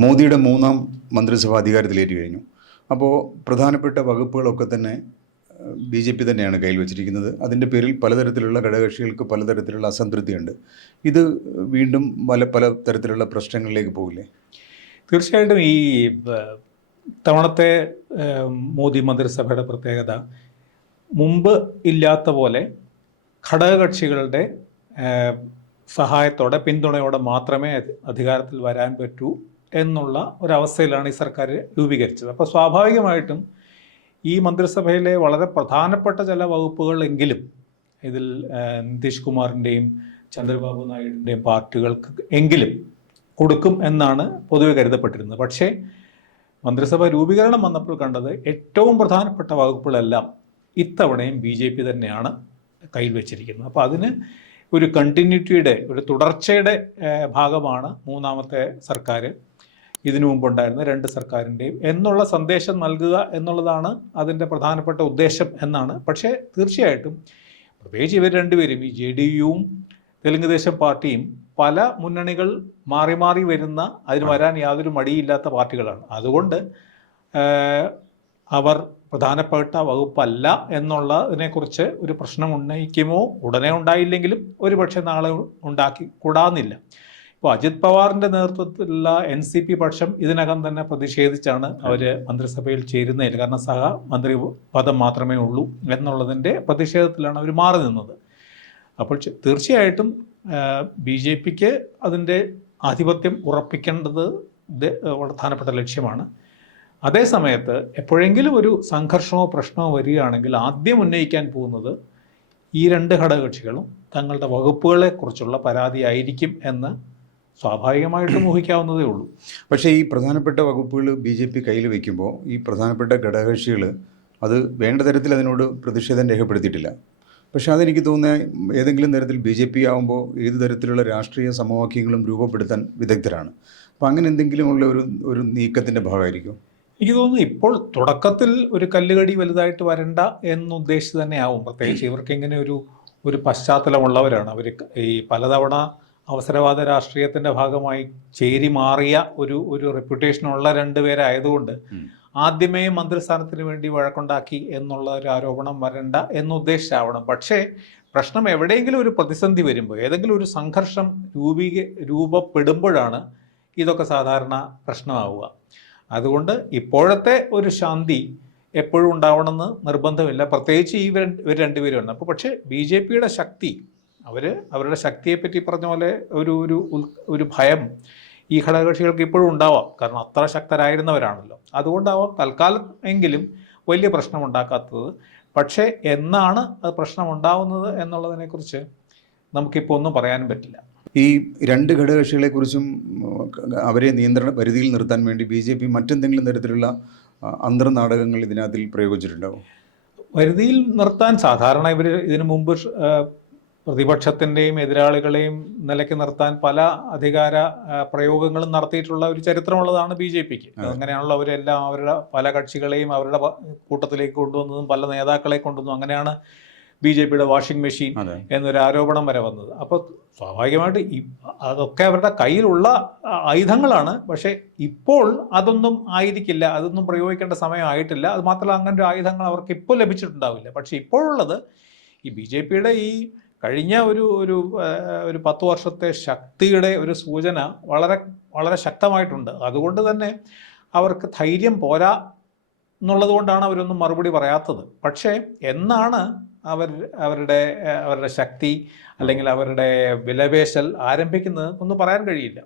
മോദിയുടെ മൂന്നാം മന്ത്രിസഭ അധികാരത്തിലേറ്റി കഴിഞ്ഞു. അപ്പോൾ പ്രധാനപ്പെട്ട വകുപ്പുകളൊക്കെ തന്നെ ബി ജെ പി തന്നെയാണ് കയ്യിൽ വെച്ചിരിക്കുന്നത്. അതിൻ്റെ പേരിൽ പലതരത്തിലുള്ള ഘടകകക്ഷികൾക്ക് പലതരത്തിലുള്ള അസംതൃപ്തിയുണ്ട്. ഇത് വീണ്ടും പല തരത്തിലുള്ള പ്രശ്നങ്ങളിലേക്ക് പോകില്ലേ? തീർച്ചയായിട്ടും ഈ തവണത്തെ മോദി മന്ത്രിസഭയുടെ പ്രത്യേകത മുമ്പ് ഇല്ലാത്ത പോലെ ഘടകകക്ഷികളുടെ സഹായത്തോടെ പിന്തുണയോടെ മാത്രമേ അധികാരത്തിൽ വരാൻ പറ്റൂ എന്നുള്ള ഒരവസ്ഥയിലാണ് ഈ സർക്കാർ രൂപീകരിച്ചത്. അപ്പോൾ സ്വാഭാവികമായിട്ടും ഈ മന്ത്രിസഭയിലെ വളരെ പ്രധാനപ്പെട്ട ചില വകുപ്പുകളെങ്കിലും ഇതിൽ നിതീഷ് കുമാറിൻ്റെയും ചന്ദ്രബാബു നായിഡുവിൻ്റെയും പാർട്ടികൾക്ക് എങ്കിലും കൊടുക്കും എന്നാണ് പൊതുവെ കരുതപ്പെട്ടിരുന്നത്. പക്ഷേ മന്ത്രിസഭ രൂപീകരണം വന്നപ്പോൾ കണ്ടത് ഏറ്റവും പ്രധാനപ്പെട്ട വകുപ്പുകളെല്ലാം ഇത്തവണയും ബി ജെ പി തന്നെയാണ് കയ്യിൽ വെച്ചിരിക്കുന്നത്. അപ്പോൾ അതിന് ഒരു കണ്ടിന്യൂറ്റിയുടെ ഒരു തുടർച്ചയുടെ ഭാഗമാണ് മൂന്നാമത്തെ സർക്കാർ ഇതിനു മുമ്പുണ്ടായിരുന്ന രണ്ട് സർക്കാരിൻ്റെയും എന്നുള്ള സന്ദേശം നൽകുക എന്നുള്ളതാണ് അതിൻ്റെ പ്രധാനപ്പെട്ട ഉദ്ദേശം എന്നാണ്. പക്ഷേ തീർച്ചയായിട്ടും പ്രത്യേകിച്ച് ഇവർ രണ്ടുപേരും ഈ JDUവും തെലുങ്ക് ദേശം പാർട്ടിയും പല മുന്നണികൾ മാറി മാറി വരുന്ന അതിന് വരാൻ യാതൊരു മടിയില്ലാത്ത പാർട്ടികളാണ്. അതുകൊണ്ട് അവർ പ്രധാനപ്പെട്ട വകുപ്പല്ല എന്നുള്ളതിനെക്കുറിച്ച് ഒരു പ്രശ്നം ഉന്നയിക്കുമോ, ഉടനെ ഉണ്ടായില്ലെങ്കിലും ഒരുപക്ഷെ നാളെ ഉണ്ടാക്കി കൂടാന്നില്ല. ഇപ്പോൾ അജിത് പവാറിൻ്റെ നേതൃത്വത്തിലുള്ള NCP പക്ഷം ഇതിനകം തന്നെ പ്രതിഷേധിച്ചാണ് അവർ മന്ത്രിസഭയിൽ ചേരുന്നതിൽ. കാരണം മന്ത്രി പദം മാത്രമേ ഉള്ളൂ എന്നുള്ളതിൻ്റെ പ്രതിഷേധത്തിലാണ് അവർ മാറി നിന്നത്. അപ്പോൾ തീർച്ചയായിട്ടും BJPക്ക് അതിൻ്റെ ആധിപത്യം ഉറപ്പിക്കേണ്ടത് പ്രധാനപ്പെട്ട ലക്ഷ്യമാണ്. അതേസമയത്ത് എപ്പോഴെങ്കിലും ഒരു സംഘർഷമോ പ്രശ്നമോ വരികയാണെങ്കിൽ ആദ്യം ഉന്നയിക്കാൻ പോകുന്നത് ഈ രണ്ട് ഘടകകക്ഷികളും തങ്ങളുടെ വകുപ്പുകളെക്കുറിച്ചുള്ള പരാതിയായിരിക്കും എന്ന് സ്വാഭാവികമായിട്ടും ഊഹിക്കാവുന്നതേ ഉള്ളൂ. പക്ഷേ ഈ പ്രധാനപ്പെട്ട വകുപ്പുകൾ BJP കയ്യിൽ വയ്ക്കുമ്പോൾ ഈ പ്രധാനപ്പെട്ട ഘടകകക്ഷികൾ അത് വേണ്ട തരത്തിൽ അതിനോട് പ്രതിഷേധം രേഖപ്പെടുത്തിയിട്ടില്ല. പക്ഷേ അതെനിക്ക് തോന്നുന്നത് ഏതെങ്കിലും തരത്തിൽ BJP ആകുമ്പോൾ ഏത് തരത്തിലുള്ള രാഷ്ട്രീയ സമവാക്യങ്ങളും രൂപപ്പെടുത്താൻ വിദഗ്ധരാണ്. അപ്പോൾ അങ്ങനെ എന്തെങ്കിലുമുള്ള ഒരു നീക്കത്തിൻ്റെ ഭാഗമായിരിക്കും. എനിക്ക് തോന്നുന്നു ഇപ്പോൾ തുടക്കത്തിൽ ഒരു കല്ലുകടി വലുതായിട്ട് വരണ്ട എന്നുദ്ദേശിച്ച് തന്നെയാവും. പ്രത്യേകിച്ച് ഇവർക്ക് ഇങ്ങനെ ഒരു പശ്ചാത്തലമുള്ളവരാണ്. അവർ ഈ പലതവണ അവസരവാദ രാഷ്ട്രീയത്തിൻ്റെ ഭാഗമായി ചേരി മാറിയ ഒരു റെപ്യൂട്ടേഷനുള്ള രണ്ടുപേരായതുകൊണ്ട് ആദ്യമേ മന്ത്രിസ്ഥാനത്തിന് വേണ്ടി വഴക്കുണ്ടാക്കി എന്നുള്ള ഒരു ആരോപണം വരണ്ട എന്നുദ്ദേശിച്ചാവണം. പക്ഷേ പ്രശ്നം എവിടെയെങ്കിലും ഒരു പ്രതിസന്ധി വരുമ്പോൾ, ഏതെങ്കിലും ഒരു സംഘർഷം രൂപപ്പെടുമ്പോഴാണ് ഇതൊക്കെ സാധാരണ പ്രശ്നമാവുക. അതുകൊണ്ട് ഇപ്പോഴത്തെ ഒരു ശാന്തി എപ്പോഴും ഉണ്ടാവണമെന്ന് നിർബന്ധമില്ല. പ്രത്യേകിച്ച് ഇവർ രണ്ടുപേരുമാണ്. അപ്പോൾ പക്ഷേ BJPയുടെ ശക്തി, അവരുടെ ശക്തിയെപ്പറ്റി പറഞ്ഞ പോലെ ഒരു ഭയം ഈ ഘടകകക്ഷികൾക്ക് ഇപ്പോഴും ഉണ്ടാവാം. കാരണം അത്ര ശക്തരായിരുന്നവരാണല്ലോ. അതുകൊണ്ടാവാം തൽക്കാലം എങ്കിലും വലിയ പ്രശ്നമുണ്ടാക്കാത്തത്. പക്ഷേ എന്നാണ് അത് പ്രശ്നമുണ്ടാവുന്നത് എന്നുള്ളതിനെക്കുറിച്ച് നമുക്കിപ്പോൾ ഒന്നും പറയാനും പറ്റില്ല. ഈ രണ്ട് ഘടകകക്ഷികളെക്കുറിച്ചും അവരെ നിയന്ത്രണ പരിധിയിൽ നിർത്താൻ വേണ്ടി BJP മറ്റെന്തെങ്കിലും തരത്തിലുള്ള അന്തർനാടകങ്ങൾ ഇതിനകത്തിൽ പ്രയോഗിച്ചിട്ടുണ്ടാവും? പരിധിയിൽ നിർത്താൻ സാധാരണ ഇവർ ഇതിനു മുമ്പ് പ്രതിപക്ഷത്തിൻ്റെയും എതിരാളികളെയും നിലയ്ക്ക് നിർത്താൻ പല അധികാര പ്രയോഗങ്ങളും നടത്തിയിട്ടുള്ള ഒരു ചരിത്രമുള്ളതാണ് BJPക്ക്. അങ്ങനെയാണല്ലോ അവരെല്ലാം അവരുടെ പല കക്ഷികളെയും അവരുടെ കൂട്ടത്തിലേക്ക് കൊണ്ടുവന്നതും പല നേതാക്കളെ കൊണ്ടുവന്നതും. അങ്ങനെയാണ് BJPയുടെ വാഷിംഗ് മെഷീൻ എന്നൊരു ആരോപണം വരെ വന്നത്. അപ്പോൾ സ്വാഭാവികമായിട്ട് അതൊക്കെ അവരുടെ കയ്യിലുള്ള ആയുധങ്ങളാണ്. പക്ഷേ ഇപ്പോൾ അതൊന്നും ആയിരിക്കില്ല, അതൊന്നും പ്രയോഗിക്കേണ്ട സമയമായിട്ടില്ല. അത് മാത്രമല്ല, അങ്ങനെ ഒരു ആയുധങ്ങൾ അവർക്ക് ഇപ്പോൾ ലഭിച്ചിട്ടുണ്ടാവില്ല. പക്ഷേ ഇപ്പോഴുള്ളത് ഈ BJPയുടെ ഈ കഴിഞ്ഞ ഒരു 10 വർഷത്തെ ശക്തിയുടെ ഒരു സൂചന വളരെ വളരെ ശക്തമായിട്ടുണ്ട്. അതുകൊണ്ട് തന്നെ അവർക്ക് ധൈര്യം പോരാ എന്നുള്ളത് കൊണ്ടാണ് അവരൊന്നും മറുപടി പറയാത്തത്. പക്ഷേ എന്നാണ് അവരുടെ ശക്തി അല്ലെങ്കിൽ അവരുടെ വിലപേശൽ ആരംഭിക്കുന്നത് ഒന്നും പറയാൻ കഴിയില്ല.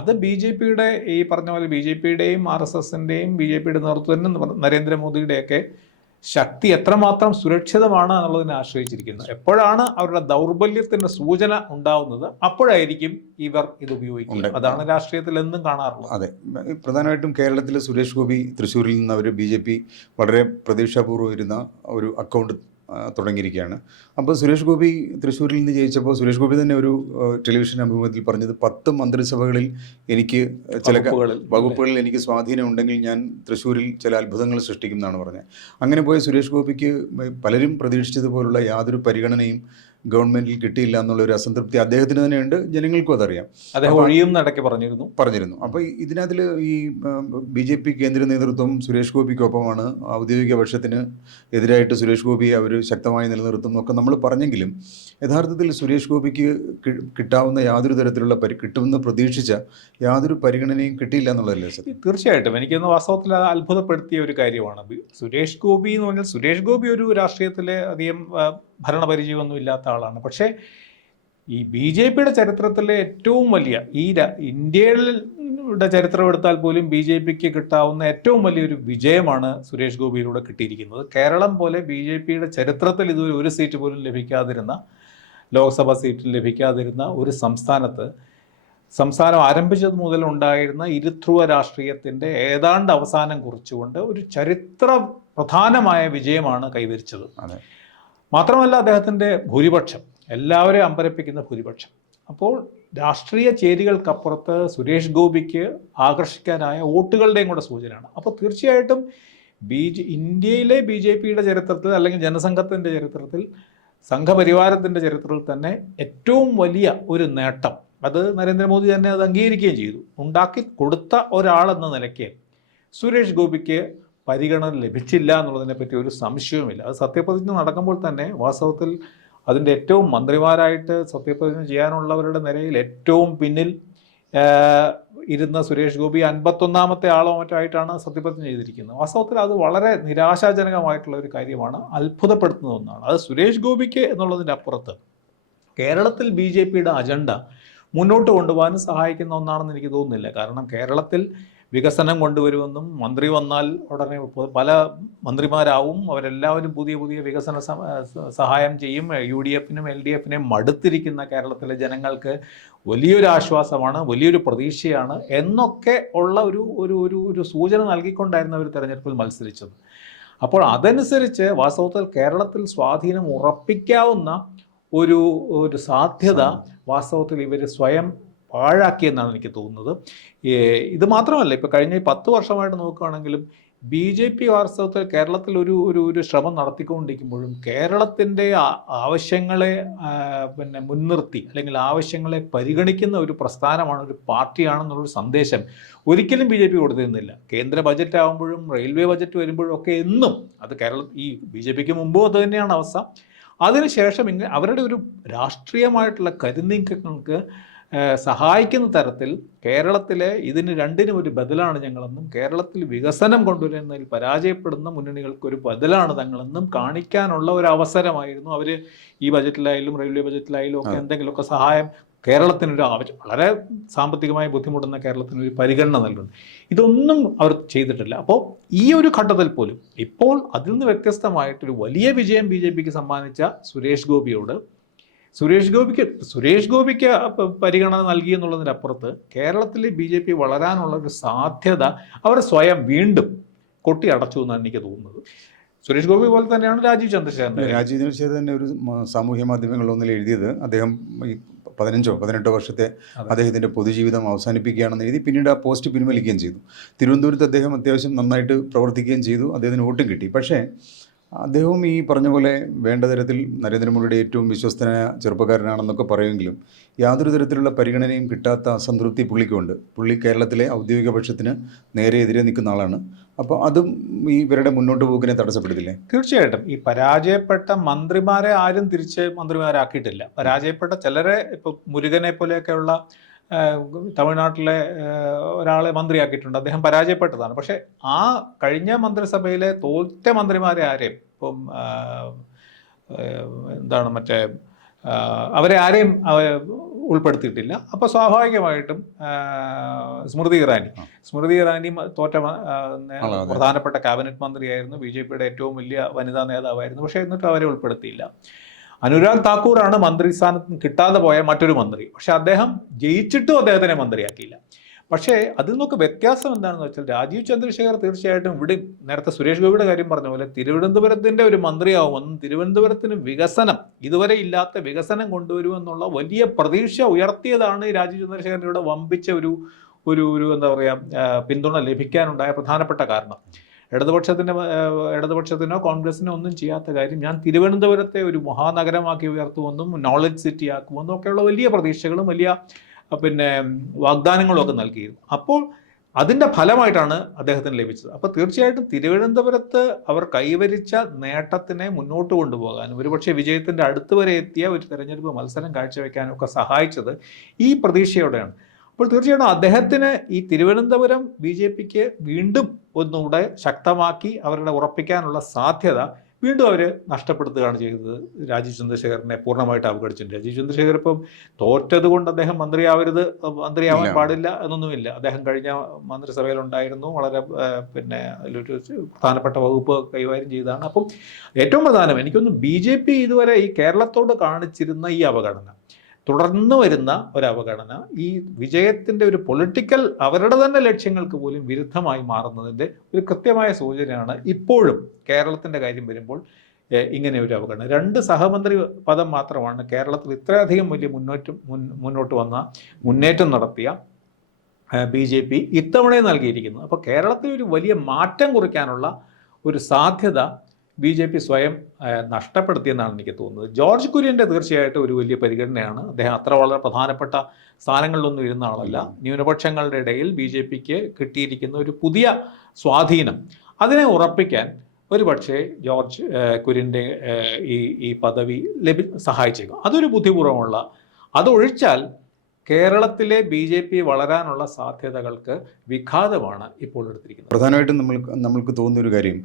അത് BJPയുടെ ഈ പറഞ്ഞ പോലെ BJPയുടെയും RSSൻ്റെയും BJPയുടെ നേതൃത്വത്തിനും നരേന്ദ്രമോദിയുടെയൊക്കെ ശക്തി എത്രമാത്രം സുരക്ഷിതമാണ് എന്നുള്ളതിനെ ആശ്രയിച്ചിരിക്കുന്നത്. എപ്പോഴാണ് അവരുടെ ദൗർബല്യത്തിൻ്റെ സൂചന ഉണ്ടാവുന്നത് അപ്പോഴായിരിക്കും ഇവർ ഇത് ഉപയോഗിക്കുന്നത്. അതാണ് രാഷ്ട്രീയത്തിൽ എന്നും കാണാറുള്ളത്. അതെ, പ്രധാനമായിട്ടും കേരളത്തിലെ സുരേഷ് ഗോപി തൃശ്ശൂരിൽ നിന്ന് അവർ BJP വളരെ പ്രതീക്ഷാപൂർവ്വം ഇരുന്ന ഒരു അക്കൗണ്ട് തുടങ്ങിയിരിക്കുകയാണ്. അപ്പോൾ സുരേഷ് ഗോപി തൃശ്ശൂരിൽ നിന്ന് ജയിച്ചപ്പോൾ സുരേഷ് ഗോപി തന്നെ ഒരു ടെലിവിഷൻ അഭിമുഖത്തിൽ പറഞ്ഞത് 10 മന്ത്രിസഭകളിൽ എനിക്ക് ചില വകുപ്പുകളിൽ എനിക്ക് സ്വാധീനം ഉണ്ടെങ്കിൽ ഞാൻ തൃശ്ശൂരിൽ ചില അത്ഭുതങ്ങൾ സൃഷ്ടിക്കും എന്നാണ് പറഞ്ഞത്. അങ്ങനെ പോയ സുരേഷ് ഗോപിക്ക് പലരും പ്രതീക്ഷിച്ചതുപോലുള്ള യാതൊരു പരിഗണനയും ഗവൺമെൻറ്റിൽ കിട്ടിയില്ല എന്നുള്ളൊരു അസംതൃപ്തി അദ്ദേഹത്തിന് തന്നെയുണ്ട്, ജനങ്ങൾക്കും അതറിയാം. അദ്ദേഹം ഒഴിയും നടക്കി പറഞ്ഞിരുന്നു. അപ്പോൾ ഇതിനകത്തിൽ ഈ BJP കേന്ദ്ര നേതൃത്വം സുരേഷ് ഗോപിക്കൊപ്പമാണ്, ഔദ്യോഗിക പക്ഷത്തിന് എതിരായിട്ട് സുരേഷ് ഗോപി അവർ ശക്തമായി നിലനിർത്തും എന്നൊക്കെ നമ്മൾ പറഞ്ഞെങ്കിലും യഥാർത്ഥത്തിൽ സുരേഷ് ഗോപിക്ക് കിട്ടാവുന്ന യാതൊരു തരത്തിലുള്ള കിട്ടുമെന്ന് പ്രതീക്ഷിച്ച യാതൊരു പരിഗണനയും കിട്ടിയില്ല എന്നുള്ളതല്ലേ സർ? തീർച്ചയായിട്ടും എനിക്കൊന്ന് വാസ്തവത്തിൽ അത് അത്ഭുതപ്പെടുത്തിയ ഒരു കാര്യമാണ്. സുരേഷ് ഗോപി എന്ന് പറഞ്ഞാൽ സുരേഷ് ഗോപി ഒരു രാഷ്ട്രീയത്തിലെ അധികം ഭരണപരിചയമൊന്നും ഇല്ലാത്ത ആളാണ്. പക്ഷേ ഈ BJPയുടെ ചരിത്രത്തിലെ ഏറ്റവും വലിയ ഇന്ത്യയുടെ ചരിത്രം എടുത്താൽ പോലും BJPക്ക് കിട്ടാവുന്ന ഏറ്റവും വലിയൊരു വിജയമാണ് സുരേഷ് ഗോപിയിലൂടെ കിട്ടിയിരിക്കുന്നത്. കേരളം പോലെ BJPയുടെ ചരിത്രത്തിൽ ഇതുവരെ ഒരു സീറ്റ് പോലും ലഭിക്കാതിരുന്ന, ലോക്സഭാ സീറ്റിൽ ലഭിക്കാതിരുന്ന ഒരു സംസ്ഥാനം ആരംഭിച്ചത് മുതൽ ഉണ്ടായിരുന്ന ഇരുധ്രുവ രാഷ്ട്രീയത്തിൻ്റെ ഏതാണ്ട് അവസാനം കുറിച്ചുകൊണ്ട് ഒരു ചരിത്ര പ്രധാനമായ വിജയമാണ് കൈവരിച്ചത്. മാത്രമല്ല അദ്ദേഹത്തിൻ്റെ ഭൂരിപക്ഷം, എല്ലാവരെയും അമ്പരപ്പിക്കുന്ന ഭൂരിപക്ഷം. അപ്പോൾ രാഷ്ട്രീയ ചേരികൾക്കപ്പുറത്ത് സുരേഷ് ഗോപിക്ക് ആകർഷിക്കാനായ വോട്ടുകളുടെയും കൂടെ സൂചനയാണ്. അപ്പോൾ തീർച്ചയായിട്ടും ഇന്ത്യയിലെ BJPയുടെ ചരിത്രത്തിൽ, അല്ലെങ്കിൽ ജനസംഘത്തിൻ്റെ ചരിത്രത്തിൽ, സംഘപരിവാരത്തിൻ്റെ ചരിത്രത്തിൽ തന്നെ ഏറ്റവും വലിയ ഒരു നേട്ടം അത് നരേന്ദ്രമോദി തന്നെ അത് അംഗീകരിക്കുകയും ചെയ്തു. ഉണ്ടാക്കി കൊടുത്ത ഒരാളെന്ന നിലയ്ക്ക് സുരേഷ് ഗോപിക്ക് പരിഗണന ലഭിച്ചില്ല എന്നുള്ളതിനെപ്പറ്റി ഒരു സംശയവുമില്ല. അത് സത്യപ്രതിജ്ഞ നടക്കുമ്പോൾ തന്നെ വാസ്തവത്തിൽ അതിൻ്റെ ഏറ്റവും മന്ത്രിമാരായിട്ട് സത്യപ്രതിജ്ഞ ചെയ്യാനുള്ളവരുടെ നിരയിൽ ഏറ്റവും പിന്നിൽ ഇരുന്ന സുരേഷ് ഗോപി 51ാമത്തെ ആളോ മറ്റോ ആയിട്ടാണ് സത്യപ്രതിജ്ഞ ചെയ്തിരിക്കുന്നത്. വാസ്തവത്തിൽ അത് വളരെ നിരാശാജനകമായിട്ടുള്ള ഒരു കാര്യമാണ്, അത്ഭുതപ്പെടുത്തുന്ന ഒന്നാണ്. അത് സുരേഷ് ഗോപിക്ക് എന്നുള്ളതിൻ്റെ അപ്പുറത്ത് കേരളത്തിൽ BJPയുടെ അജണ്ട മുന്നോട്ട് കൊണ്ടുപോകാനും സഹായിക്കുന്ന ഒന്നാണെന്ന് എനിക്ക് തോന്നുന്നില്ല. കാരണം കേരളത്തിൽ വികസനം കൊണ്ടുവരുമെന്നും, മന്ത്രി വന്നാൽ ഉടനെ പല മന്ത്രിമാരാവും, അവരെല്ലാവരും പുതിയ പുതിയ വികസന സഹായം ചെയ്യും, UDFനും LDFനെയും മടുത്തിരിക്കുന്ന കേരളത്തിലെ ജനങ്ങൾക്ക് വലിയൊരു ആശ്വാസമാണ്, വലിയൊരു പ്രതീക്ഷയാണ് എന്നൊക്കെ ഉള്ള ഒരു സൂചന നൽകിക്കൊണ്ടായിരുന്നു അവർ തെരഞ്ഞെടുപ്പിൽ മത്സരിച്ചത്. അപ്പോൾ അതനുസരിച്ച് വാസ്തവത്തിൽ കേരളത്തിൽ സ്വാധീനം ഉറപ്പിക്കാവുന്ന ഒരു സാധ്യത വാസ്തവത്തിൽ ഇവർ സ്വയം പാഴാക്കിയെന്നാണ് എനിക്ക് തോന്നുന്നത്. ഇത് മാത്രമല്ല, ഇപ്പോൾ കഴിഞ്ഞ 10 വർഷമായിട്ട് നോക്കുകയാണെങ്കിലും BJP വാസ്തവത്തിൽ കേരളത്തിൽ ഒരു ശ്രമം നടത്തിക്കൊണ്ടിരിക്കുമ്പോഴും കേരളത്തിൻ്റെ ആവശ്യങ്ങളെ മുൻനിർത്തി, അല്ലെങ്കിൽ ആവശ്യങ്ങളെ പരിഗണിക്കുന്ന ഒരു പ്രസ്ഥാനമാണ്, ഒരു പാർട്ടിയാണെന്നുള്ളൊരു സന്ദേശം ഒരിക്കലും BJP കൊടുത്തിരുന്നില്ല. കേന്ദ്ര ബജറ്റ് ആകുമ്പോഴും റെയിൽവേ ബജറ്റ് വരുമ്പോഴും ഒക്കെ എന്നും അത് ഈ BJPക്ക് മുമ്പും അത് തന്നെയാണ് അവസ്ഥ. അതിനുശേഷം അവരുടെ ഒരു രാഷ്ട്രീയമായിട്ടുള്ള കരുനീക്കങ്ങൾക്ക് സഹായിക്കുന്ന തരത്തിൽ കേരളത്തിലെ ഇതിന് രണ്ടിനും ഒരു ബദലാണ് ഞങ്ങളെന്നും, കേരളത്തിൽ വികസനം കൊണ്ടുവരുന്നതിൽ പരാജയപ്പെടുന്ന മുന്നണികൾക്ക് ഒരു ബദലാണ് തങ്ങളെന്നും കാണിക്കാനുള്ള ഒരു അവസരമായിരുന്നു അവർ ഈ ബജറ്റിലായാലും റെയിൽവേ ബജറ്റിലായാലും ഒക്കെ എന്തെങ്കിലുമൊക്കെ സഹായം കേരളത്തിനൊരു ആവശ്യം, വളരെ സാമ്പത്തികമായി ബുദ്ധിമുട്ടുന്ന കേരളത്തിനൊരു പരിഗണന നൽകുന്നു. ഇതൊന്നും അവർ ചെയ്തിട്ടില്ല. അപ്പോൾ ഈ ഒരു ഘട്ടത്തിൽ പോലും ഇപ്പോൾ അതിൽ നിന്ന് വ്യത്യസ്തമായിട്ടൊരു വലിയ വിജയം BJPക്ക് സമ്മാനിച്ച സുരേഷ് ഗോപിക്ക് പരിഗണന നൽകി എന്നുള്ളതിനപ്പുറത്ത് കേരളത്തിലെ BJP വളരാനുള്ള ഒരു സാധ്യത അവർ സ്വയം വീണ്ടും കൊട്ടി അടച്ചു എന്നാണ് എനിക്ക് തോന്നുന്നത്. സുരേഷ് ഗോപി പോലെ തന്നെയാണ് രാജീവ് ചന്ദ്രശേഖരൻ തന്നെ ഒരു സാമൂഹ്യ മാധ്യമങ്ങളിലൊന്നിൽ എഴുതിയത്, അദ്ദേഹം ഈ 15-18 വർഷത്തെ അദ്ദേഹത്തിൻ്റെ പൊതുജീവിതം അവസാനിപ്പിക്കുകയാണെന്ന് എഴുതി. പിന്നീട് ആ പോസ്റ്റ് പിൻവലിക്കുകയും ചെയ്തു. തിരുവനന്തപുരത്ത് അദ്ദേഹം അത്യാവശ്യം നന്നായിട്ട് പ്രവർത്തിക്കുകയും ചെയ്തു, അദ്ദേഹത്തിന് വോട്ടും കിട്ടി. പക്ഷേ അദ്ദേഹവും ഈ പറഞ്ഞ പോലെ വേണ്ട തരത്തിൽ നരേന്ദ്രമോദിയുടെ ഏറ്റവും വിശ്വസ്തനായ ചെറുപ്പക്കാരനാണെന്നൊക്കെ പറയുമെങ്കിലും യാതൊരു തരത്തിലുള്ള പരിഗണനയും കിട്ടാത്ത അസംതൃപ്തി പുള്ളിക്കുണ്ട്. പുള്ളി കേരളത്തിലെ ഔദ്യോഗിക പക്ഷത്തിന് നേരെ എതിരെ നിൽക്കുന്ന ആളാണ്. അപ്പോൾ അതും ഈ ഇവരുടെ മുന്നോട്ട് പോക്കിനെ തടസ്സപ്പെടുത്തില്ലേ? തീർച്ചയായിട്ടും. ഈ പരാജയപ്പെട്ട മന്ത്രിമാരെ ആരും തിരിച്ച് മന്ത്രിമാരാക്കിയിട്ടില്ല. പരാജയപ്പെട്ട ചിലരെ, ഇപ്പോൾ മുരുകനെ പോലെയൊക്കെയുള്ള തമിഴ്നാട്ടിലെ ഒരാളെ മന്ത്രിയാക്കിയിട്ടുണ്ട്, അദ്ദേഹം പരാജയപ്പെട്ടതാണ്. പക്ഷേ ആ കഴിഞ്ഞ മന്ത്രിസഭയിലെ തോറ്റ മന്ത്രിമാരെ ആരെയും ഇപ്പം അവരെ ആരെയും ഉൾപ്പെടുത്തിയിട്ടില്ല. അപ്പോൾ സ്വാഭാവികമായിട്ടും സ്മൃതി ഇറാനി തോറ്റ പ്രധാനപ്പെട്ട ക്യാബിനറ്റ് മന്ത്രിയായിരുന്നു, BJPയുടെ ഏറ്റവും വലിയ വനിതാ നേതാവായിരുന്നു. പക്ഷേ എന്നിട്ട് അവരെ ഉൾപ്പെടുത്തിയില്ല. അനുരാഗ് താക്കൂറാണ് മന്ത്രിസ്ഥാനത്ത് കിട്ടാതെ പോയ മറ്റൊരു മന്ത്രി. പക്ഷെ അദ്ദേഹം ജയിച്ചിട്ടും അദ്ദേഹത്തിനെ മന്ത്രിയാക്കിയില്ല. പക്ഷേ അതിൽ നിന്നൊക്കെ വ്യത്യാസം എന്താണെന്ന് വെച്ചാൽ രാജീവ് ചന്ദ്രശേഖർ തീർച്ചയായിട്ടും ഇവിടെ നേരത്തെ സുരേഷ് ഗോപിയുടെ കാര്യം പറഞ്ഞ പോലെ തിരുവനന്തപുരത്തിൻ്റെ ഒരു മന്ത്രിയാവുമെന്നും തിരുവനന്തപുരത്തിന് വികസനം, ഇതുവരെ ഇല്ലാത്ത വികസനം കൊണ്ടുവരുമെന്നുള്ള വലിയ പ്രതീക്ഷ ഉയർത്തിയതാണ് രാജീവ് ചന്ദ്രശേഖരനിലൂടെ വമ്പിച്ച ഒരു എന്താ പറയുക പിന്തുണ ലഭിക്കാനുണ്ടായ പ്രധാനപ്പെട്ട കാരണം. ഇടതുപക്ഷത്തിനോ കോൺഗ്രസിനോ ഒന്നും ചെയ്യാത്ത കാര്യം ഞാൻ തിരുവനന്തപുരത്തെ ഒരു മഹാനഗരമാക്കി ഉയർത്തുമെന്നും നോളജ് സിറ്റി ആക്കുമെന്നും ഒക്കെയുള്ള വലിയ പ്രതീക്ഷകളും വലിയ പിന്നെ വാഗ്ദാനങ്ങളും ഒക്കെ നൽകിയിരുന്നു. അപ്പോൾ അതിൻ്റെ ഫലമായിട്ടാണ് അദ്ദേഹത്തിന് ലഭിച്ചത്. അപ്പോൾ തീർച്ചയായിട്ടും തിരുവനന്തപുരത്ത് അവർ കൈവരിച്ച നേട്ടത്തിനെ മുന്നോട്ട് കൊണ്ടുപോകാനും ഒരുപക്ഷെ വിജയത്തിൻ്റെ അടുത്ത് വരെ എത്തിയ ഒരു തെരഞ്ഞെടുപ്പ് മത്സരം കാഴ്ചവെക്കാനും ഒക്കെ സഹായിച്ചത് ഈ പ്രതീക്ഷയോടെയാണ്. അപ്പോൾ തീർച്ചയായിട്ടും അദ്ദേഹത്തിന് ഈ തിരുവനന്തപുരം BJPക്ക് വീണ്ടും ഒന്നുകൂടെ ശക്തമാക്കി അവരുടെ ഉറപ്പിക്കാനുള്ള സാധ്യത വീണ്ടും അവർ നഷ്ടപ്പെടുത്തുകയാണ് ചെയ്തത്. രാജീവ് ചന്ദ്രശേഖരനെ പൂർണ്ണമായിട്ട് അവഗണിച്ചിട്ടുണ്ട്. രാജീവ് ചന്ദ്രശേഖർ ഇപ്പം തോറ്റത് കൊണ്ട് അദ്ദേഹം മന്ത്രിയാവാൻ പാടില്ല എന്നൊന്നുമില്ല. അദ്ദേഹം കഴിഞ്ഞ മന്ത്രിസഭയിലുണ്ടായിരുന്നു, വളരെ പിന്നെ അതിലൊരു പ്രധാനപ്പെട്ട വകുപ്പ് കൈകാര്യം ചെയ്തതാണ്. അപ്പം ഏറ്റവും പ്രധാനം എനിക്കൊന്ന് BJP ഇതുവരെ ഈ കേരളത്തോട് കാണിച്ചിരുന്ന ഈ അവഗണന, തുടർന്ന് വരുന്ന ഒരു അവഗണന, ഈ വിജയത്തിൻ്റെ ഒരു പൊളിറ്റിക്കൽ അവരുടെ തന്നെ ലക്ഷ്യങ്ങൾക്ക് പോലും വിരുദ്ധമായി മാറുന്നതിൻ്റെ ഒരു കൃത്യമായ സൂചനയാണ് ഇപ്പോഴും കേരളത്തിൻ്റെ കാര്യം വരുമ്പോൾ ഇങ്ങനെ ഒരു അവഗണന. 2 സഹമന്ത്രി പദം മാത്രമാണ് കേരളത്തിൽ ഇത്രയധികം വലിയ മുന്നേറ്റം നടത്തിയ BJP ഇത്തവണയും നൽകിയിരിക്കുന്നത്. അപ്പോൾ കേരളത്തിൽ ഒരു വലിയ മാറ്റം കുറിക്കാനുള്ള ഒരു സാധ്യത BJP സ്വയം നഷ്ടപ്പെടുത്തിയെന്നാണ് എനിക്ക് തോന്നുന്നത്. ജോർജ് കുര്യൻ്റെ തീർച്ചയായിട്ടും ഒരു വലിയ പരിഗണനയാണ്. അദ്ദേഹം അത്ര വളരെ പ്രധാനപ്പെട്ട സ്ഥാനങ്ങളിലൊന്നും ഇരുന്ന ആളല്ല. ന്യൂനപക്ഷങ്ങളുടെ ഇടയിൽ BJPക്ക് കിട്ടിയിരിക്കുന്ന ഒരു പുതിയ സ്വാധീനം, അതിനെ ഉറപ്പിക്കാൻ ഒരുപക്ഷെ ജോർജ് കുര്യൻ്റെ ഈ പദവി സഹായിച്ചേക്കും. അതൊരു ബുദ്ധിപൂർവ്വമുള്ള, അതൊഴിച്ചാൽ കേരളത്തിലെ BJP വളരാനുള്ള സാധ്യതകൾക്ക് വിഘാതമാണ് ഇപ്പോൾ എടുത്തിരിക്കുന്നത്. പ്രധാനമായിട്ടും നമ്മൾക്ക് തോന്നുന്ന ഒരു കാര്യം,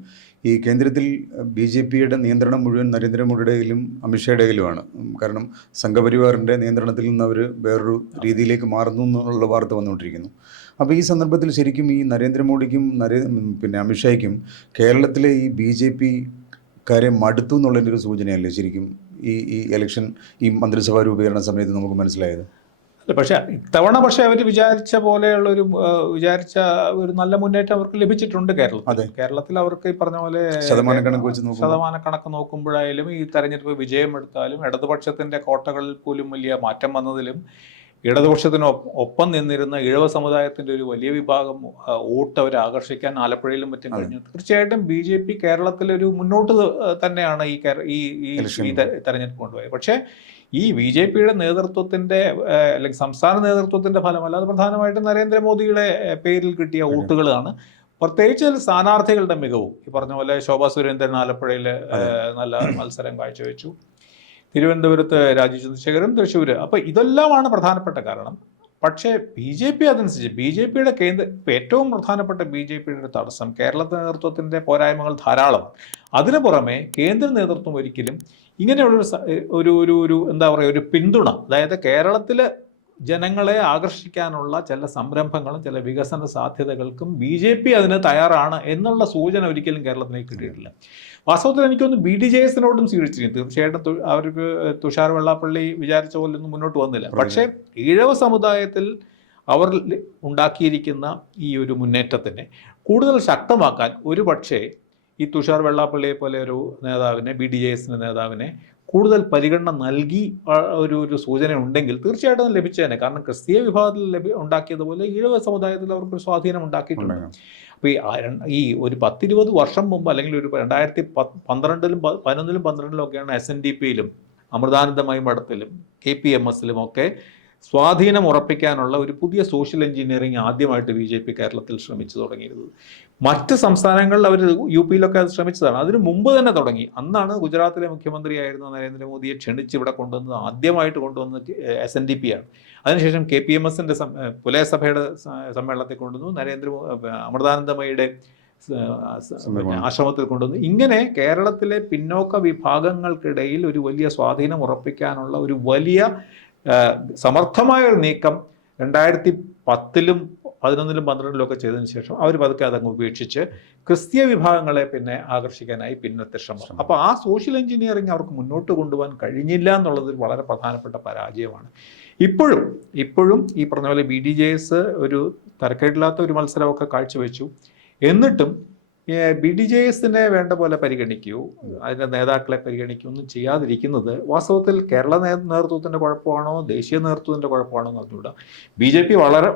ഈ കേന്ദ്രത്തിൽ BJPയുടെ നിയന്ത്രണം മുഴുവൻ നരേന്ദ്രമോദിയുടെ കയ്യിലും അമിത്ഷായുടെ കയ്യിലുമാണ്. കാരണം സംഘപരിവാറിൻ്റെ നിയന്ത്രണത്തിൽ നിന്ന് അവർ വേറൊരു രീതിയിലേക്ക് മാറുന്നു എന്നുള്ള വാർത്ത വന്നുകൊണ്ടിരിക്കുന്നു. അപ്പോൾ ഈ സന്ദർഭത്തിൽ ശരിക്കും ഈ നരേന്ദ്രമോദിക്കും പിന്നെ അമിത്ഷായ്ക്കും കേരളത്തിലെ ഈ BJPക്കാരെ മടുത്തു എന്നുള്ളതിൻ്റെ ഒരു സൂചനയല്ലേ ശരിക്കും ഈ ഇലക്ഷൻ, ഈ മന്ത്രിസഭാ രൂപീകരണ സമയത്ത് നമുക്ക് മനസ്സിലായത്? പക്ഷേ ഇത്തവണ അവർ വിചാരിച്ച ഒരു നല്ല മുന്നേറ്റം അവർക്ക് ലഭിച്ചിട്ടുണ്ട് കേരളത്തിൽ. അവർക്ക് ഈ പറഞ്ഞ പോലെ ശതമാനക്കണക്ക് നോക്കുമ്പോഴായാലും ഈ തെരഞ്ഞെടുപ്പ് വിജയം എടുത്താലും ഇടതുപക്ഷത്തിന്റെ കോട്ടകളിൽ പോലും വലിയ മാറ്റം വന്നതിലും ഇടതുപക്ഷത്തിന് ഒപ്പം നിന്നിരുന്ന ഈഴവ സമുദായത്തിന്റെ ഒരു വലിയ വിഭാഗം വോട്ട് അവരെ ആകർഷിക്കാൻ ആലപ്പുഴയിലും മറ്റും കഴിഞ്ഞു. തീർച്ചയായിട്ടും BJP കേരളത്തിലൊരു മുന്നോട്ട് തന്നെയാണ് ഈ തെരഞ്ഞെടുപ്പ് കൊണ്ടുപോയത്. പക്ഷേ ഈ BJPയുടെ നേതൃത്വത്തിന്റെ അല്ലെങ്കിൽ സംസ്ഥാന നേതൃത്വത്തിന്റെ ഫലമല്ല, അത് പ്രധാനമായിട്ടും നരേന്ദ്രമോദിയുടെ പേരിൽ കിട്ടിയ വോട്ടുകളാണ്. പ്രത്യേകിച്ച് സ്ഥാനാർത്ഥികളുടെ മികവും. ഈ പറഞ്ഞ പോലെ ശോഭാ സുരേന്ദ്രൻ ആലപ്പുഴയിൽ നല്ല മത്സരം കാഴ്ചവെച്ചു, തിരുവനന്തപുരത്ത് രാജീവ് ചന്ദ്രശേഖരൻ, തൃശ്ശൂർ. അപ്പോൾ ഇതെല്ലാമാണ് പ്രധാനപ്പെട്ട കാരണം. പക്ഷേ BJP അതനുസരിച്ച് BJPയുടെ ഏറ്റവും പ്രധാനപ്പെട്ട BJPയുടെ തടസ്സം കേരള നേതൃത്വത്തിൻ്റെ പോരായ്മകൾ ധാരാളമാണ്. അതിനു പുറമെ കേന്ദ്ര നേതൃത്വം ഒരിക്കലും ഇങ്ങനെയുള്ളൊരു എന്താ പറയുക, ഒരു പിന്തുണ, അതായത് കേരളത്തിലെ ജനങ്ങളെ ആകർഷിക്കാനുള്ള ചില സംരംഭങ്ങളും ചില വികസന സാധ്യതകൾക്കും BJP അതിന് തയ്യാറാണ് എന്നുള്ള സൂചന ഒരിക്കലും കേരളത്തിലേക്ക് കിട്ടിയിട്ടില്ല. വാസ്തവത്തിൽ എനിക്കൊന്ന് BDJS-നോടും സ്വീകരിച്ചിരിക്കും. തീർച്ചയായിട്ടും അവർക്ക് തുഷാർ വെള്ളാപ്പള്ളി വിചാരിച്ച പോലെ ഒന്നും മുന്നോട്ട് വന്നില്ല. പക്ഷേ ഈഴവ സമുദായത്തിൽ അവർ ഉണ്ടാക്കിയിരിക്കുന്ന ഈ ഒരു മുന്നേറ്റത്തിനെ കൂടുതൽ ശക്തമാക്കാൻ ഒരു പക്ഷേ ഈ തുഷാർ വെള്ളാപ്പള്ളിയെ പോലെ ഒരു നേതാവിനെ, BDJS നേതാവിനെ കൂടുതൽ പരിഗണന നൽകി ഒരു സൂചന ഉണ്ടെങ്കിൽ തീർച്ചയായിട്ടും ലഭിച്ചേനെ. കാരണം ക്രിസ്തീയ വിഭാഗത്തിൽ ഉണ്ടാക്കിയതുപോലെ ഈഴവ സമുദായത്തിൽ അവർക്ക് സ്വാധീനം ഉണ്ടാക്കിയിട്ടുണ്ട്. അപ്പോൾ ഈ ഒരു 10-20 വർഷം മുമ്പ്, അല്ലെങ്കിൽ ഒരു 2012-ലും 2011-ലും ഒക്കെയാണ് SNDP-യിലും അമൃതാനന്ദമയി മഠത്തിലും KPMS-ലും ഒക്കെ സ്വാധീനം ഉറപ്പിക്കാനുള്ള ഒരു പുതിയ സോഷ്യൽ എഞ്ചിനീയറിംഗ് ആദ്യമായിട്ട് BJP കേരളത്തിൽ ശ്രമിച്ചു തുടങ്ങിയിരുന്നത്. മറ്റ് സംസ്ഥാനങ്ങളിൽ അവർ UP-യിലൊക്കെ അത് ശ്രമിച്ചതാണ്. അതിനു മുമ്പ് തന്നെ തുടങ്ങി. അന്നാണ് ഗുജറാത്തിലെ മുഖ്യമന്ത്രിയായിരുന്ന നരേന്ദ്രമോദിയെ ക്ഷണിച്ച് ഇവിടെ കൊണ്ടുവന്നത്, ആദ്യമായിട്ട് കൊണ്ടുവന്നത് SNDP-യാണ്. അതിനുശേഷം KPMS-ന്റെ പുലയസഭയുടെ സമ്മേളനത്തിൽ കൊണ്ടുവന്നു, അമൃതാനന്ദമയിയുടെ ആശ്രമത്തിൽ കൊണ്ടുവന്നു. ഇങ്ങനെ കേരളത്തിലെ പിന്നോക്ക വിഭാഗങ്ങൾക്കിടയിൽ ഒരു വലിയ സ്വാധീനം ഉറപ്പിക്കാനുള്ള ഒരു വലിയ സമർത്ഥമായ ഒരു നീക്കം 2010-ലും 2011-ലും 2012-ലും ഒക്കെ ചെയ്തതിനു ശേഷം അവർ പതുക്കെ അതങ്ങ് ഉപേക്ഷിച്ച് ക്രിസ്തീയ വിഭാഗങ്ങളെ പിന്നെ ആകർഷിക്കാനായി പിന്നത്തെ ശ്രമം. അപ്പോൾ ആ സോഷ്യൽ എഞ്ചിനീയറിംഗ് അവർക്ക് മുന്നോട്ട് കൊണ്ടുപോകാൻ കഴിഞ്ഞില്ല എന്നുള്ളത് വളരെ പ്രധാനപ്പെട്ട പരാജയമാണ്. ഇപ്പോഴും ഈ പറഞ്ഞ പോലെ BDJS ഒരു തരക്കേടില്ലാത്ത ഒരു മത്സരമൊക്കെ കാഴ്ചവെച്ചു. എന്നിട്ടും BDJS-നെ വേണ്ട പോലെ പരിഗണിക്കുകയോ അതിൻ്റെ നേതാക്കളെ പരിഗണിക്കുകയോ ഒന്നും ചെയ്യാതിരിക്കുന്നത് വാസ്തവത്തിൽ കേരള നേതൃത്വത്തിൻ്റെ കുഴപ്പമാണോ ദേശീയ നേതൃത്വത്തിൻ്റെ കുഴപ്പമാണോ എന്ന് അറിഞ്ഞുകൂടാ. BJP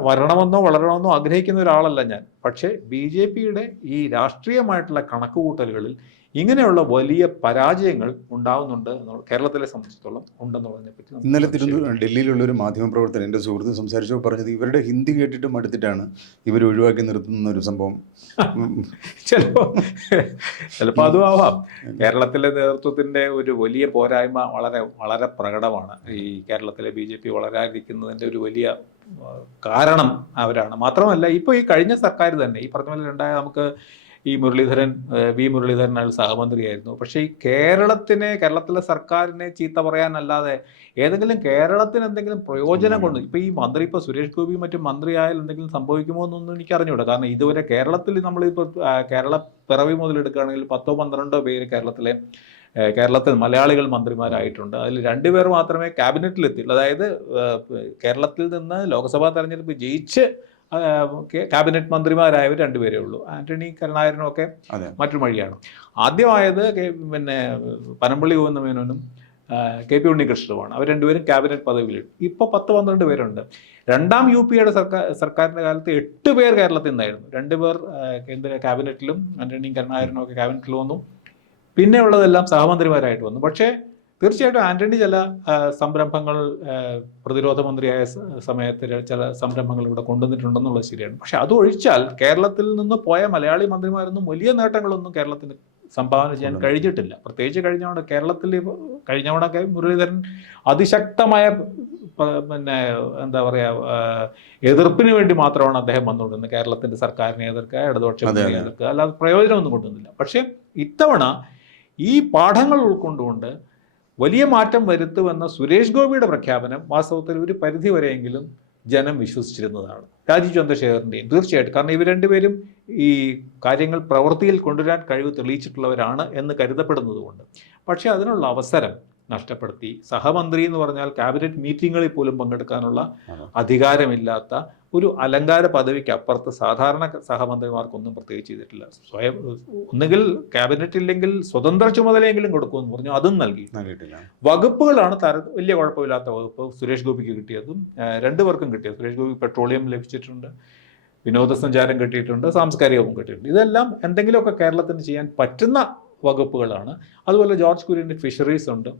വളരണമെന്നോ ആഗ്രഹിക്കുന്ന ഒരാളല്ല ഞാൻ. പക്ഷേ BJPയുടെ ഈ രാഷ്ട്രീയമായിട്ടുള്ള കണക്കുകൂട്ടലുകളിൽ ഇങ്ങനെയുള്ള വലിയ പരാജയങ്ങൾ ഉണ്ടാവുന്നുണ്ട് കേരളത്തിലെ സംബന്ധിച്ചിടത്തോളം ഉണ്ടെന്നുള്ളതിനെ പറ്റി ഇന്നലെ ഡൽഹിയിലുള്ള ഒരു മാധ്യമപ്രവർത്തകൻ എൻ്റെ സുഹൃത്ത് സംസാരിച്ചപ്പോൾ പറഞ്ഞത് ഇവരുടെ ഹിന്ദി കേട്ടിട്ട് മടുത്തിട്ടാണ് ഇവർ ഒഴിവാക്കി നിർത്തുന്ന ഒരു സംഭവം. ചിലപ്പോൾ അതും ആവാം. കേരളത്തിലെ നേതൃത്വത്തിൻ്റെ ഒരു വലിയ പോരായ്മ വളരെ വളരെ പ്രകടമാണ്. ഈ കേരളത്തിലെ BJP വളരാതിരിക്കുന്നതിൻ്റെ ഒരു വലിയ കാരണം അവരാണ്. മാത്രമല്ല ഇപ്പോൾ ഈ കഴിഞ്ഞ സർക്കാർ തന്നെ ഈ പറഞ്ഞ പോലെ നമുക്ക് ഈ വി മുരളീധരൻ അയാൾ സഹമന്ത്രിയായിരുന്നു. പക്ഷേ ഈ കേരളത്തിലെ സർക്കാരിനെ ചീത്ത പറയാനല്ലാതെ ഏതെങ്കിലും കേരളത്തിന് എന്തെങ്കിലും പ്രയോജനം കൊണ്ട് ഇപ്പോൾ സുരേഷ് ഗോപി മറ്റും മന്ത്രിയായാൽ എന്തെങ്കിലും സംഭവിക്കുമോ എന്നൊന്നും എനിക്ക് അറിഞ്ഞൂടാ. കാരണം ഇതുവരെ കേരളത്തിൽ നമ്മളിപ്പോൾ കേരള പിറവി മുതലെടുക്കുകയാണെങ്കിൽ 10-12 പേര് കേരളത്തിൽ മലയാളികൾ മന്ത്രിമാരായിട്ടുണ്ട്. അതിൽ 2 പേർ മാത്രമേ ക്യാബിനറ്റിലെത്തിയുള്ളൂ. അതായത് കേരളത്തിൽ നിന്ന് ലോക്സഭാ തെരഞ്ഞെടുപ്പ് ജയിച്ച് ക്യാബിനറ്റ് മന്ത്രിമാരായവർ 2 പേരേ ഉള്ളൂ. ആന്റണി കരുണാകരനും ഒക്കെ മറ്റൊരു വഴിയാണ്. ആദ്യമായത് പനമ്പള്ളി ഗോവിന്ദമേനോനും KP ഉണ്ണികൃഷ്ണനുമാണ്. അവർ 2 പേരും ക്യാബിനറ്റ് പദവിയിലിട്ടു. ഇപ്പോൾ 10-12 പേരുണ്ട്. രണ്ടാം UPയുടെ സർക്കാരിൻ്റെ കാലത്ത് 8 പേർ കേരളത്തിൽ നിന്നായിരുന്നു. 2 പേർ കേന്ദ്ര ക്യാബിനറ്റിലും ആന്റണി കരുണാകരനും ഒക്കെ ക്യാബിനറ്റിൽ വന്നു. പിന്നെ ഉള്ളതെല്ലാം സഹമന്ത്രിമാരായിട്ട് വന്നു. പക്ഷേ തീർച്ചയായിട്ടും ആന്റണി ചില സംരംഭങ്ങൾ പ്രതിരോധ മന്ത്രിയായ സമയത്ത് ചില സംരംഭങ്ങൾ ഇവിടെ കൊണ്ടുവന്നിട്ടുണ്ടെന്നുള്ളത് ശരിയാണ്. പക്ഷെ അതൊഴിച്ചാൽ കേരളത്തിൽ നിന്ന് പോയ മലയാളി മന്ത്രിമാരൊന്നും വലിയ നേട്ടങ്ങളൊന്നും കേരളത്തിന് സംഭാവന ചെയ്യാൻ കഴിഞ്ഞിട്ടില്ല. പ്രത്യേകിച്ച് കഴിഞ്ഞ തവണ മുരളീധരൻ അതിശക്തമായ എന്താ പറയുക എതിർപ്പിന് വേണ്ടി മാത്രമാണ് അദ്ദേഹം വന്നുകൊണ്ടിരുന്നത്. കേരളത്തിൻ്റെ സർക്കാരിനെ എതിർക്കുക, ഇടതുപക്ഷത്തെ എതിർക്കുക, അല്ലാതെ പ്രയോജനമൊന്നും കൊണ്ടുവന്നില്ല. പക്ഷേ ഇത്തവണ ഈ പാഠങ്ങൾ ഉൾക്കൊണ്ടുകൊണ്ട് വലിയ മാറ്റം വരുത്തുമെന്ന സുരേഷ് ഗോപിയുടെ പ്രഖ്യാപനം വാസ്തവത്തിൽ ഒരു പരിധി വരെയെങ്കിലും ജനം വിശ്വസിച്ചിരുന്നതാണ്. രാജീവ് ചന്ദ്രശേഖറിൻ്റെയും തീർച്ചയായിട്ടും. കാരണം ഇവർ 2 പേരും ഈ കാര്യങ്ങൾ പ്രവൃത്തിയിൽ കൊണ്ടുവരാൻ കഴിവ് തെളിയിച്ചിട്ടുള്ളവരാണ് എന്ന് കരുതപ്പെടുന്നതുകൊണ്ട്. പക്ഷേ അതിനുള്ള അവസരം നഷ്ടപ്പെടുത്തി. സഹമന്ത്രി എന്ന് പറഞ്ഞാൽ ക്യാബിനറ്റ് മീറ്റിങ്ങുകളിൽ പോലും പങ്കെടുക്കാനുള്ള അധികാരമില്ലാത്ത ഒരു അലങ്കാര പദവിക്ക് അപ്പുറത്ത് സാധാരണ സഹമന്ത്രിമാർക്കൊന്നും പ്രത്യേകിച്ച് ചെയ്തിട്ടില്ല. ഒന്നുകിൽ ക്യാബിനറ്റ് ഇല്ലെങ്കിൽ സ്വതന്ത്ര ചുമതലയെങ്കിലും കൊടുക്കുമെന്ന് പറഞ്ഞു, അതും നൽകിയിട്ടില്ല. വകുപ്പുകളാണ് വലിയ കുഴപ്പമില്ലാത്ത വകുപ്പ് സുരേഷ് ഗോപിക്ക് കിട്ടിയതും 2 പേർക്കും കിട്ടിയത്. സുരേഷ് ഗോപി പെട്രോളിയം ലഭിച്ചിട്ടുണ്ട്, വിനോദസഞ്ചാരം കിട്ടിയിട്ടുണ്ട്, സാംസ്കാരികവും കിട്ടിയിട്ടുണ്ട്. ഇതെല്ലാം എന്തെങ്കിലുമൊക്കെ കേരളത്തിന് ചെയ്യാൻ പറ്റുന്ന വകുപ്പുകളാണ്. അതുപോലെ ജോർജ് കുര്യൻ്റെ ഫിഷറീസ് ഉണ്ട്,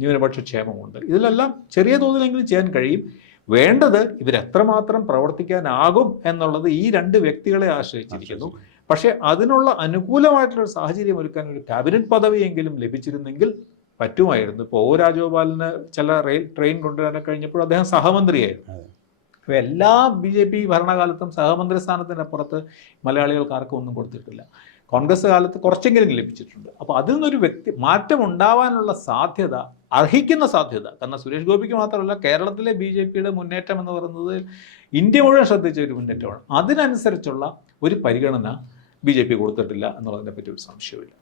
ന്യൂനപക്ഷ ക്ഷേമമുണ്ട്. ഇതിലെല്ലാം ചെറിയ തോതിലെങ്കിലും ചെയ്യാൻ കഴിയും. വേണ്ടത് ഇവരെത്രമാത്രം പ്രവർത്തിക്കാനാകും എന്നുള്ളത് ഈ 2 വ്യക്തികളെ ആശ്രയിച്ചിരിക്കുന്നു. പക്ഷേ അതിനുള്ള അനുകൂലമായിട്ടുള്ള സാഹചര്യം ഒരുക്കാൻ ഒരു ക്യാബിനറ്റ് പദവിയെങ്കിലും ലഭിച്ചിരുന്നെങ്കിൽ പറ്റുമായിരുന്നു. ഇപ്പോൾ രാജഗോപാലിന് ചില ട്രെയിൻ കൊണ്ടുവരാൻ കഴിഞ്ഞപ്പോൾ അദ്ദേഹം സഹമന്ത്രിയായിരുന്നു. അപ്പോൾ എല്ലാ BJP ഭരണകാലത്തും സഹമന്ത്രി സ്ഥാനത്തിനപ്പുറത്ത് മലയാളികൾക്ക് ആർക്കും ഒന്നും കൊടുത്തിട്ടില്ല. കോൺഗ്രസ് കാലത്ത് കുറച്ചെങ്കിലും ലഭിച്ചിട്ടുണ്ട്. അപ്പോൾ അതിൽ നിന്നൊരു മാറ്റം ഉണ്ടാവാനുള്ള സാധ്യത, അർഹിക്കുന്ന സാധ്യത, കാരണം സുരേഷ് ഗോപിക്ക് മാത്രമല്ല കേരളത്തിലെ BJPയുടെ മുന്നേറ്റം എന്ന് പറയുന്നത് ഇന്ത്യ മുഴുവൻ ശ്രദ്ധിച്ച ഒരു മുന്നേറ്റമാണ്. അതിനനുസരിച്ചുള്ള ഒരു പരിഗണന BJP കൊടുത്തിട്ടില്ല എന്നുള്ളതിനെ പറ്റി ഒരു സംശയമില്ല.